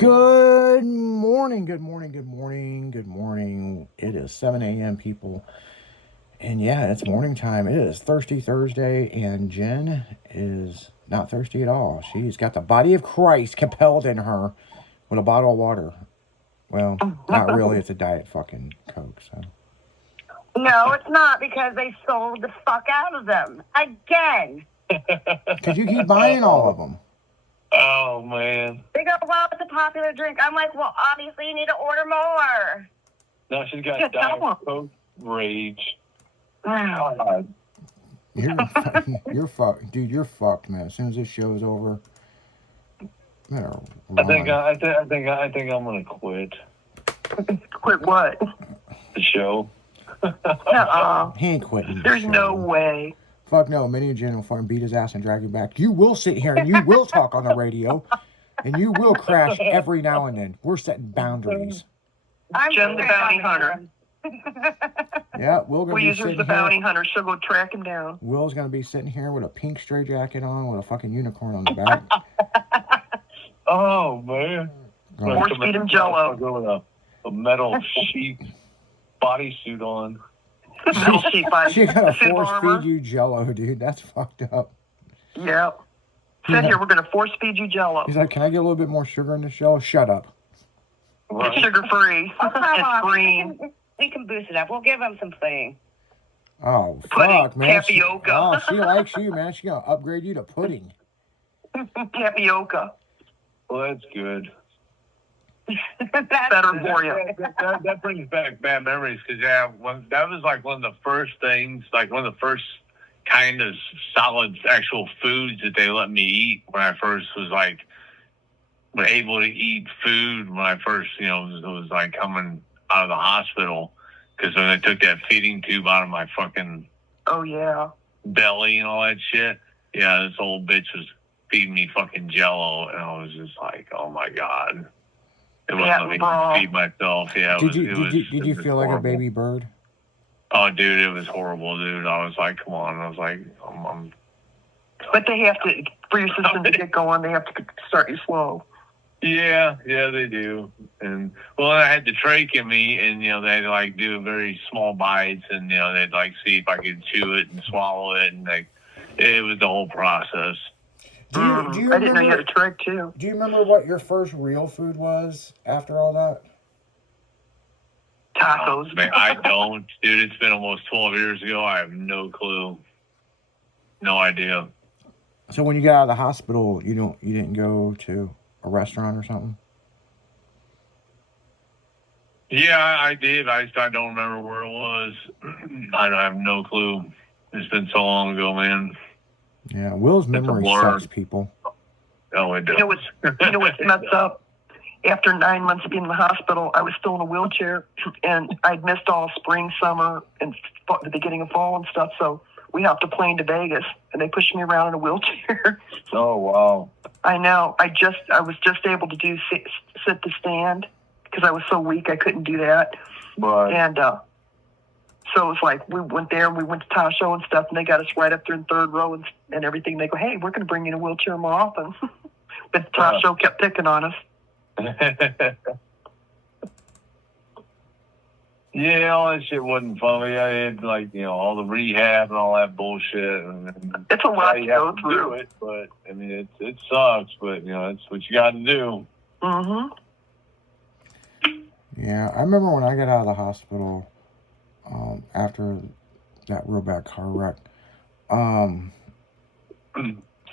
Good morning, good morning, good morning, good morning. It is 7 a.m., people. And yeah, it's morning time. It is Thirsty Thursday, and Jen is not thirsty at all. She's got the body of Christ compelled in her with a bottle of water. Well, not really. It's a diet fucking Coke, so. No, it's not because they sold the fuck out of them. Again. Because you keep buying all of them. Oh, man. They go, well, it's a popular drink. I'm like, well, obviously you need to order more. No, she's got Diet Coke rage. Oh. You're fucked. Dude, you're fucked, man. As soon as this show's over, I think I'm gonna quit Quit what? the show. Uh-uh. He ain't quitting. There's no way. Fuck no, Minnie and Jen will fucking beat his ass and drag you back. You will sit here and you will talk on the radio, and you will crash every now and then. We're setting boundaries. I'm Jen the bounty hunter. Yeah, Will use her as the bounty hunter. She'll go track him down. Will's gonna be sitting here with a pink stray jacket on with a fucking unicorn on the back. Oh, man. Force feed him Jello. With a metal sheep bodysuit on. She gotta force feed you Jello, dude. That's fucked up. Yep. Sit here, we're gonna force feed you Jello. He's like, can I get a little bit more sugar in the show? Shut up. It's sugar free. It's green. We can boost it up. We'll give him some pudding. Oh, pudding, fuck, man. Tapioca. She likes you, man. She's gonna upgrade you to pudding. Tapioca. Well, that's good. Better for you. That brings back bad memories because that was like one of the first things, like one of the first kind of solid actual foods that they let me eat when I first was like able to eat food when I first, was like coming out of the hospital because when they took that feeding tube out of my fucking belly and all that shit, yeah, this old bitch was feeding me fucking Jello and I was just like, oh my God. It wasn't letting me feed myself. Yeah. Did you feel like a baby bird? Oh, dude, it was horrible, dude. I was like, come on. I was like, But they have to, for your system to get going, they have to start you slow. Yeah, they do. And, well, I had the trach in me, and, they'd, like, do very small bites, and, they'd, like, see if I could chew it and swallow it, and, like, it was the whole process. Do you remember, I didn't know you had a trach, too. Do you remember what your first real food was after all that? Tacos. Man, I don't. Dude, it's been almost 12 years ago. I have no clue. No idea. So when you got out of the hospital, you didn't go to a restaurant or something? Yeah, I did. I don't remember where it was. I have no clue. It's been so long ago, man. Yeah, Will's memory sucks, people. No, it does. You know what's messed up? After 9 months of being in the hospital, I was still in a wheelchair, and I'd missed all spring, summer, and the beginning of fall and stuff, so we hopped a plane to Vegas, and they pushed me around in a wheelchair. Oh, wow. I know. I was just able to do sit to stand, because I was so weak I couldn't do that. Right. And so it was like we went there, and we went to Tasho and stuff, and they got us right up there in third row and everything. They go, hey, we're going to bring you in a wheelchair more often. But Tasho kept picking on us. Yeah, all that shit wasn't funny. I had all the rehab and all that bullshit. And it's a lot to go through. Do it, but I mean, it sucks. But it's what you got to do. Mhm. Yeah, I remember when I got out of the hospital after that real bad car wreck.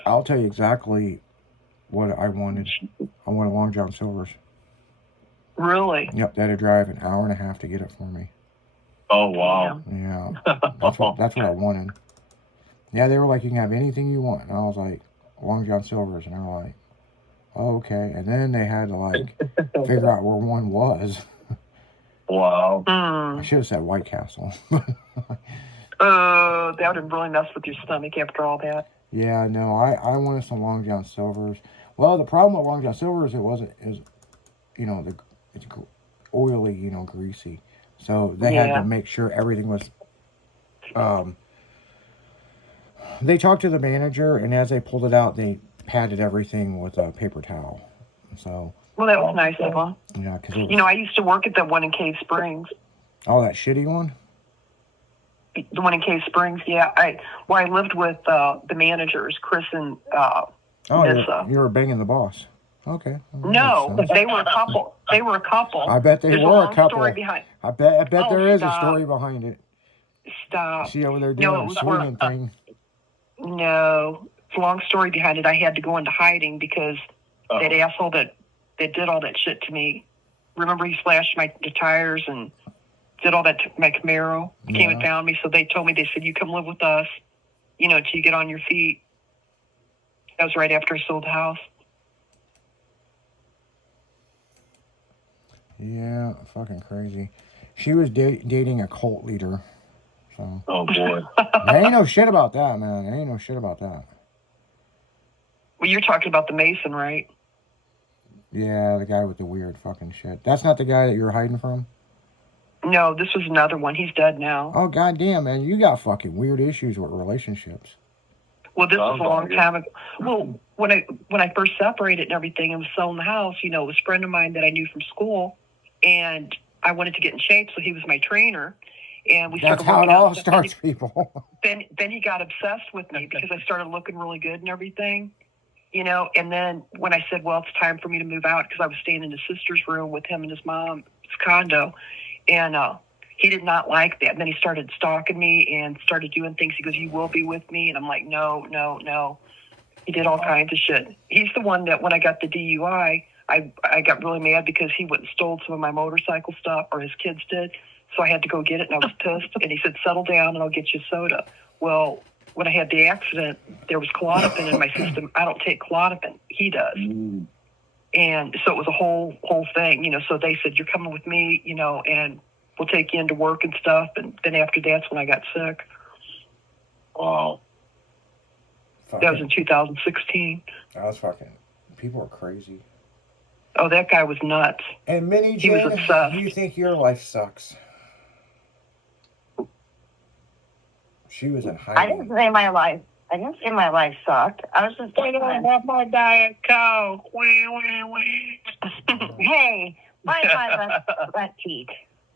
I'll tell you exactly what I wanted. I wanted Long John Silver's. Really? Yep, they had to drive an hour and a half to get it for me. Oh, wow. Yeah, that's what I wanted. Yeah, they were like, you can have anything you want. And I was like, Long John Silver's. And they were like, oh, okay. And then they had to, figure out where one was. Wow. I should have said White Castle. That would have really messed with your stomach after all that. Yeah, no, I wanted some Long John Silver's. Well, the problem with Long John Silver's, it's oily, greasy. So they had to make sure everything was, they talked to the manager, and as they pulled it out, they patted everything with a paper towel. So Well, that was nice of them. Yeah, because it You know, was, I used to work at that one in Cave Springs. oh, that shitty one? The one in Cave Springs, yeah. I lived with the managers, Chris and Oh, Nissa. you were banging the boss. Okay. Well, that No, makes sense. they were a couple. They were a couple. I bet they There's were a long couple. story behind. I bet Oh, there is a stop. story behind it. Stop. She over there No, doing it a was where- swinging thing. No, it's a long story behind it. I had to go into hiding because that asshole that did all that shit to me. Remember, he slashed the tires and did all that to my Camaro. Came and Yeah. found me. So they told me, they said, you come live with us, you know, till you get on your feet. That was right after I sold the house. Yeah, fucking crazy. She was dating a cult leader. So Oh boy. there ain't no shit about that, man. There ain't no shit about that. Well, you're talking about the Mason, right? Yeah, the guy with the weird fucking shit. That's not the guy that you're hiding from? No, this was another one. He's dead now. Oh, goddamn, man. You got fucking weird issues with relationships. Well, this was Sounds a long like it. time ago. Well, when I first separated and everything and was selling the house, you know, it was a friend of mine that I knew from school, and I wanted to get in shape, so he was my trainer, and we started That's how it working out all and stuff. starts, people. Then he got obsessed with me because I started looking really good and everything, you know. And then when I said, well, it's time for me to move out, because I was staying in his sister's room with him and his mom's condo, and he did not like that. And then he started stalking me and started doing things. He goes, you will be with me. And I'm like, no, no, no. He did all kinds of shit. He's the one that when I got the DUI, I got really mad because he went and stole some of my motorcycle stuff, or his kids did. So I had to go get it, and I was pissed. And he said, settle down, and I'll get you soda. Well, when I had the accident, there was Klonopin in my system. I don't take Klonopin. He does. And so it was a whole thing, you know. So they said, you're coming with me, you know, and we'll take you into work and stuff. And then after that's when I got sick. Wow. That was in 2016. That was fucking... People are crazy. Oh, that guy was nuts. And Minnie He was Jen, obsessed. do you think your life sucks? She was in I didn't hiding. say my life. I didn't say my life sucked. I was just saying, That's my Diet Coke. hey, my butt cheek.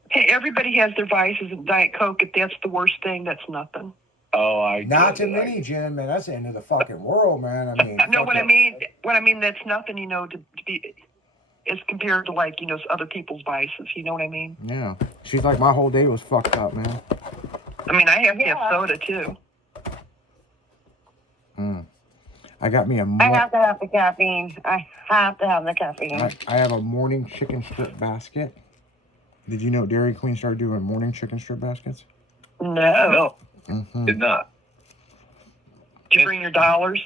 Hey, everybody has their vices, and Diet Coke, if that's the worst thing, that's nothing. Oh, I Not to get it. Minnie Jen, man. That's the end of the fucking world, man. I mean... No, fuck what I it. mean, that's nothing, you know, to be, as compared to, like, you know, other people's vices. You know what I mean? Yeah. She's like, my whole day was fucked up, man. I mean, I have to Yeah. have soda, too. I got me a... I have to have the caffeine. I have to have the caffeine. I have a morning chicken strip basket. Did you know Dairy Queen started doing morning chicken strip baskets? No. No, Mm-hmm. did not. Did you bring your dollars?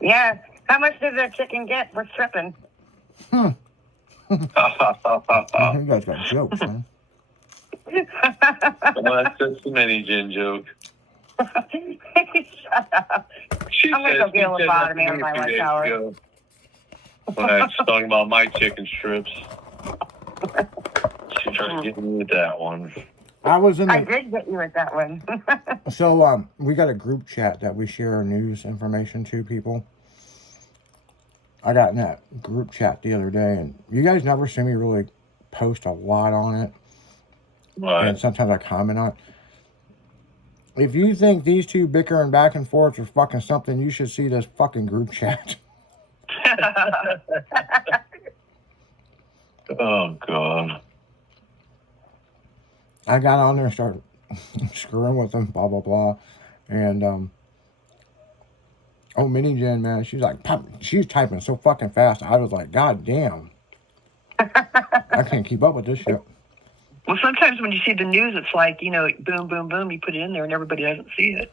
Yeah. How much did the chicken get for stripping? You guys got jokes, man. Well, that's just a mini gin joke. Shut up. She I'm gonna said- go get a she said that to lobotomy on me my a few lunch days hour. ago when I was talking about my chicken strips. She tried to get me with that one. I was in I the... did get you with that one. So, we got a group chat that we share our news information to people. I got in that group chat the other day, and you guys never see me really post a lot on it. Right. And sometimes I comment on it. If you think these two bickering back and forth are fucking something, you should see this fucking group chat. Oh, God. I got on there and started screwing with them, blah, blah, blah. And, oh, Minnie Jen, man, she's like, she's typing so fucking fast. I was like, God damn. I can't keep up with this shit. Well, sometimes when you see the news, it's like, you know, boom, boom, boom, you put it in there and everybody doesn't see it.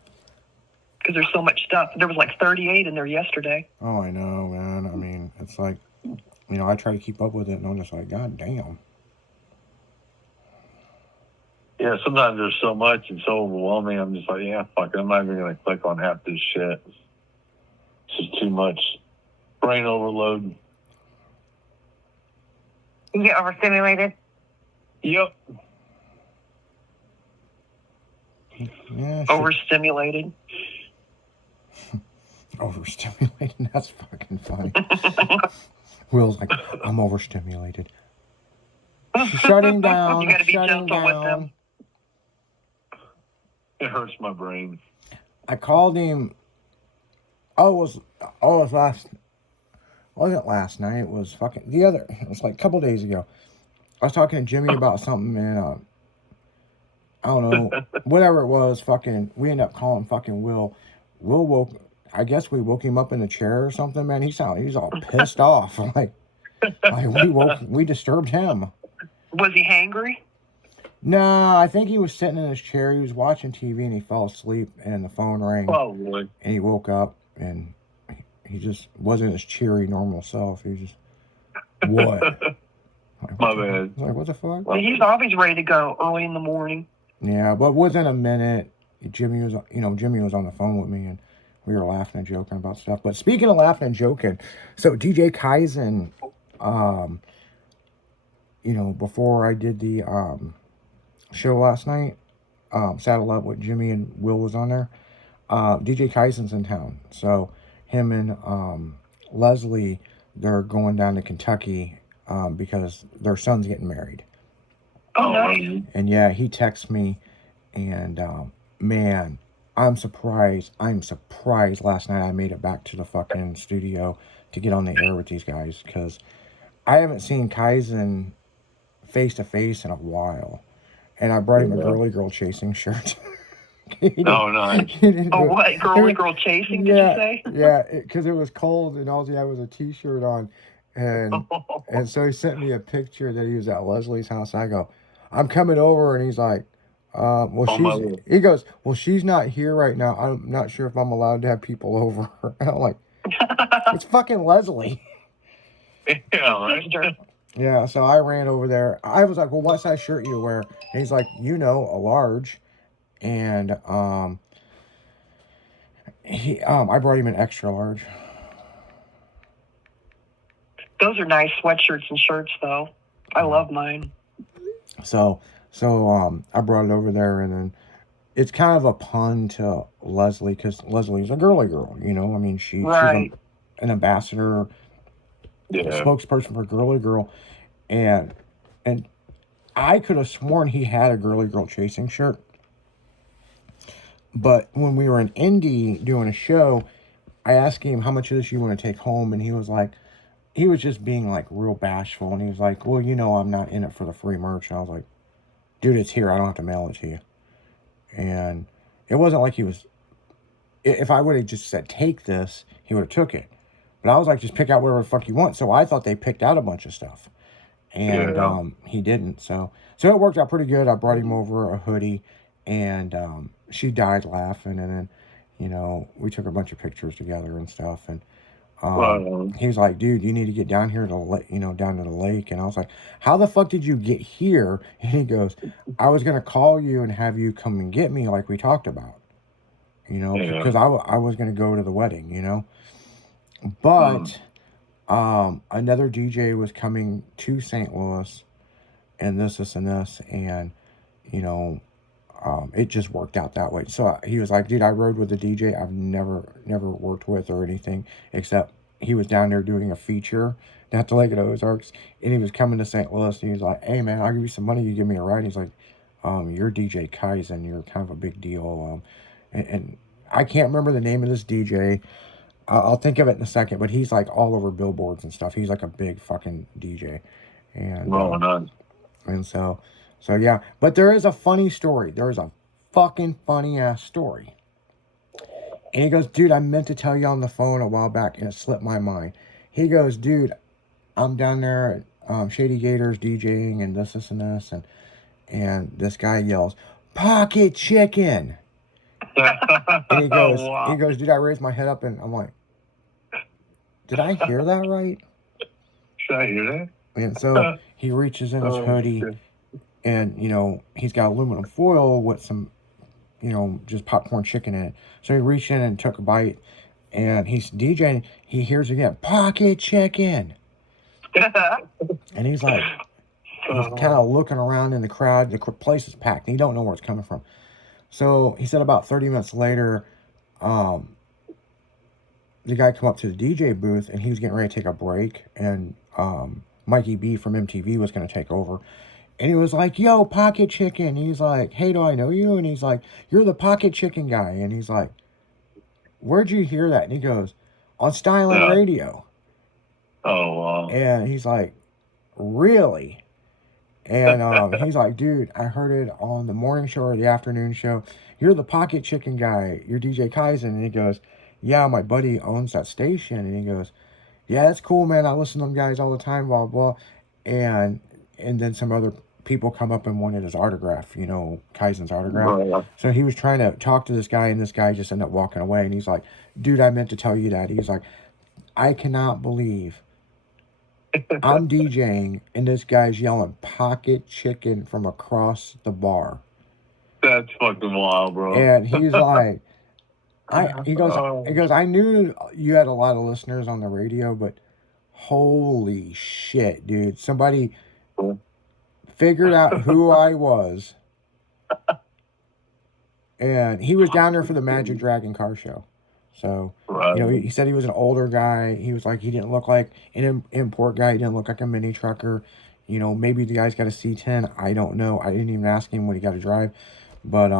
Because there's so much stuff. There was like 38 in there yesterday. Oh, I know, man. I mean, it's like, you know, I try to keep up with it, and I'm just like, God damn. Yeah, sometimes there's so much and so overwhelming. I'm just like, yeah, fuck it. I'm not even going to click on half this shit. It's just too much brain overload. You get overstimulated? Yep. Yeah, shit. Overstimulated. Overstimulated. That's fucking funny. Will's like, I'm overstimulated. Shutting down. You got to be shutting gentle with down. them. It hurts my brain. I called him. It was last. Wasn't last night. It was fucking it was like a couple days ago. I was talking to Jimmy about something, and I don't know, whatever it was. Fucking, we ended up calling fucking Will. Will woke. I guess we woke him up in the chair or something. Man, he was all pissed off. Like we disturbed him. Was he hangry? No, I think he was sitting in his chair. He was watching TV and he fell asleep, and the phone rang. Probably. And he woke up and he just wasn't his cheery normal self. He was just, what? Like, My bad. Like, what the fuck? Well, he's always ready to go early in the morning. Yeah, but within a minute, Jimmy was on the phone with me, and we were laughing and joking about stuff. But speaking of laughing and joking, so DJ Kaizen, before I did the show last night, Saddle Up with Jimmy and Will was on there. DJ Kaizen's in town, so him and Leslie, they're going down to Kentucky because their son's getting married. Oh, nice. And yeah, he texts me, and man, I'm surprised last night I made it back to the fucking studio to get on the air with these guys, because I haven't seen Kaizen face to face in a while. And I brought him a girly girl chasing shirt. Oh, nice. What? Girly girl chasing, did you say? Yeah, because it was cold and all he had was a t-shirt on. And so he sent me a picture that he was at Leslie's house. I go, I'm coming over. And he's like, he goes, well, she's not here right now. I'm not sure if I'm allowed to have people over. And I'm like, it's fucking Leslie. Yeah, right. Yeah, so I ran over there. I was like, well, what size shirt you wear? And he's like, a large. And I brought him an extra large. Those are nice sweatshirts and shirts, though. I love mine. So I brought it over there, and then it's kind of a pun to Leslie, because Leslie's a girly girl, I mean, she's an ambassador, spokesperson for Girly Girl, and I could have sworn he had a Girly Girl chasing shirt, but when we were in Indy doing a show, I asked him, how much of this you want to take home, and he was just being like real bashful, and he was like, well, I'm not in it for the free merch. And I was like, dude, it's here, I don't have to mail it to you. And it wasn't like he was, if I would have just said take this, he would have took it. But I was like, just pick out whatever the fuck you want. So I thought they picked out a bunch of stuff. And he didn't. So it worked out pretty good. I brought him over a hoodie, and she died laughing. And then, we took a bunch of pictures together and stuff. And he was like, dude, you need to get down here down to the lake. And I was like, how the fuck did you get here? And he goes, I was going to call you and have you come and get me like we talked about, because I was going to go to the wedding, But another DJ was coming to St. Louis, and this, and it just worked out that way. So he was like, dude, I rode with a DJ I've never worked with or anything, except he was down there doing a feature down at the Lake of the Ozarks, and he was coming to St. Louis, and he was like, hey man, I'll give you some money, you give me a ride. And he's like, you're DJ Kaizen, you're kind of a big deal. And I can't remember the name of this DJ. I'll think of it in a second, but he's like all over billboards and stuff. He's like a big fucking DJ. And and so yeah. But there is a funny story. There is a fucking funny ass story. And he goes, dude, I meant to tell you on the phone a while back, and it slipped my mind. He goes, dude, I'm down there at Shady Gators DJing and this, and this guy yells, pocket chicken. And he goes, dude, I raised my head up, and I'm like, did I hear that right? Should I hear that? And so he reaches in his hoodie, and, he's got aluminum foil with some, just popcorn chicken in it. So he reached in and took a bite, and he's DJing. He hears again, pocket chicken. And he's like, he's kind of looking around in the crowd. The place is packed, and he don't know where it's coming from. So he said about 30 minutes later, the guy come up to the DJ booth, and he was getting ready to take a break, and Mikey B from MTV was going to take over. And he was like, yo, Pocket Chicken. He's like, hey, do I know you? And he's like, you're the Pocket Chicken guy. And he's like, where'd you hear that? And he goes, on Styling Radio. Oh, wow. And he's like, really? And he's like, dude, I heard it on the morning show or the afternoon show. You're the Pocket Chicken guy. You're DJ Kaizen. And he goes, yeah, my buddy owns that station. And he goes, yeah, that's cool, man. I listen to them guys all the time, blah, blah. And then some other people come up and wanted his autograph, you know, Kaizen's autograph. Right. So he was trying to talk to this guy, and this guy just ended up walking away. And he's like, dude, I meant to tell you that. He's like, I cannot believe I'm DJing and this guy's yelling Pocket Chicken from across the bar. That's fucking wild, bro. And he's like, he goes, I knew you had a lot of listeners on the radio, but holy shit, dude. Somebody figured out who I was. And he was down there for the Magic Dragon car show. So, Right. you know, he said he was an older guy. He was like, he didn't look like an import guy. He didn't look like a mini trucker. You know, maybe the guy's got a C10. I don't know. I didn't even ask him what he got to drive. But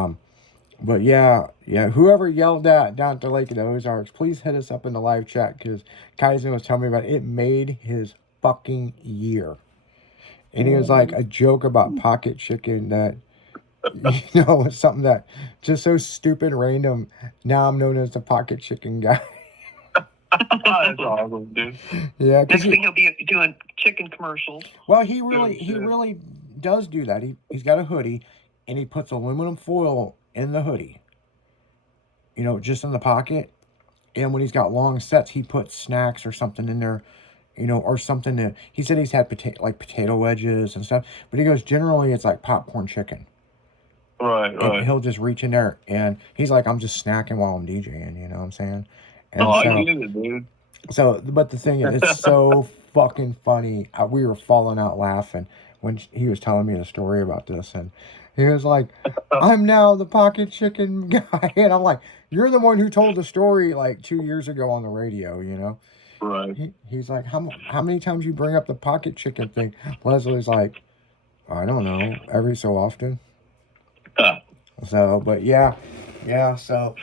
yeah, whoever yelled that down at the Lake of the Ozarks, please hit us up in the live chat, because Kaizen was telling me about it. It made his fucking year. And he was like, a joke about Pocket Chicken that, you know, it's something that just so stupid, random. Now I'm known as the Pocket Chicken guy. That's awesome, dude. Yeah, Next thing he'll be doing chicken commercials. well, he really does do that. He's got a hoodie, and he puts aluminum foil in the hoodie. You know, just in the pocket. And when he's got long sets, he puts snacks or something in there, you know, or something to. He said he's had potato wedges and stuff, but he goes, generally it's like popcorn chicken. Right. And he'll just reach in there, and he's like, I'm just snacking while I'm DJing, you know what I'm saying? And I get it, dude. So, but the thing is, it's so fucking funny. We were falling out laughing when he was telling me the story about this, and he was like, I'm now the Pocket Chicken guy. And I'm like, you're the one who told the story like 2 years ago on the radio, you know? Right. He's like, how many times you bring up the Pocket Chicken thing? Leslie's like, I don't know, every so often. So, but yeah, so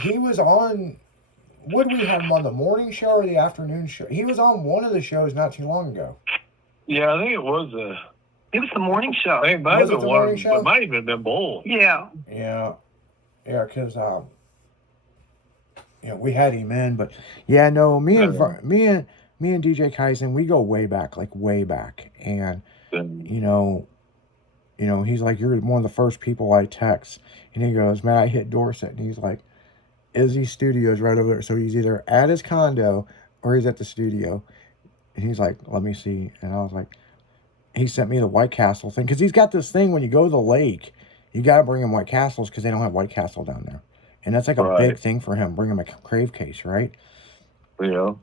he was on, would we have him on the morning show or the afternoon show? He was on one of the shows not too long ago. Yeah, I think it was The morning show. I think it might Was have it been the morning show? It might have even been both. Yeah. Yeah, because you know, we had him in, but yeah, no, me and DJ Kaizen, we go way back, and you know, he's like, you're one of the first people I text, and he goes, man, I hit Dorset, and he's like, Izzy Studios right over there, so he's either at his condo or he's at the studio, and he's like, let me see, and I was like, he sent me the White Castle thing, because he's got this thing, when you go to the lake, you got to bring him White Castles, because they don't have White Castle down there, and that's like a big thing for him, bring him a crave case, right? Yeah.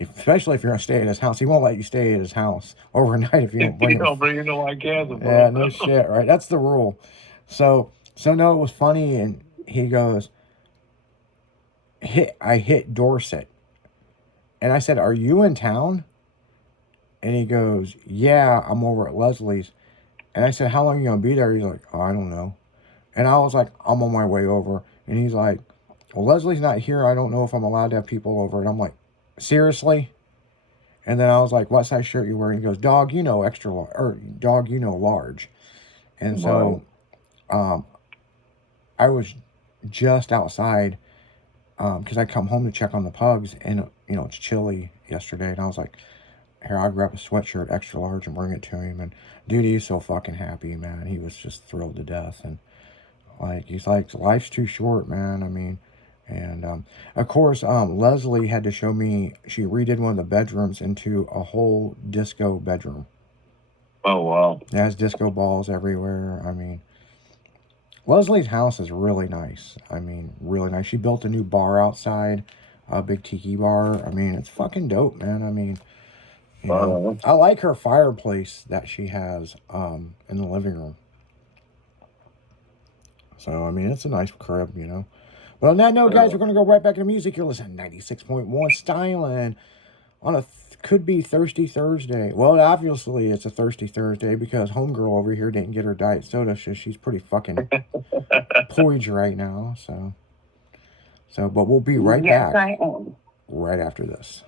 Especially if you're gonna stay at his house. He won't let you stay at his house overnight if you don't bring him. Don't bring him to White Castle, bro. Yeah, no shit, right? That's the rule. So no, it was funny, and he goes, I hit Dorset, and I said, are you in town? And he goes, yeah, I'm over at Leslie's. And I said, how long are you gonna be there? He's like, oh, I don't know. And I was like, I'm on my way over. And he's like, well, Leslie's not here. I don't know if I'm allowed to have people over. And I'm like, seriously? And then I was like, what size shirt you wearing? He goes, dog, you know, extra large, or dog, you know, large. And so, I was just outside, because I come home to check on the pugs, and, you know, it's chilly yesterday. And I was like, here, I'll grab a sweatshirt, extra large, and bring it to him. And dude, he's so fucking happy, man. He was just thrilled to death. And like, he's like, life's too short, man. I mean, and of course, Leslie had to show me, she redid one of the bedrooms into a whole disco bedroom. Oh, wow. It has disco balls everywhere. I mean, Leslie's house is really nice. I mean, really nice. She built a new bar outside, a big tiki bar. I mean, it's fucking dope, man. I mean, you know, I like her fireplace that she has in the living room. So, I mean, it's a nice crib, you know. But on that note, guys, we're going to go right back into music. You're listening to 96.1 Styling on a could be Thirsty Thursday. Well, obviously it's a Thirsty Thursday because homegirl over here didn't get her diet soda, so she's pretty fucking poised right now. So, but we'll be right Yes, back I am. right after this.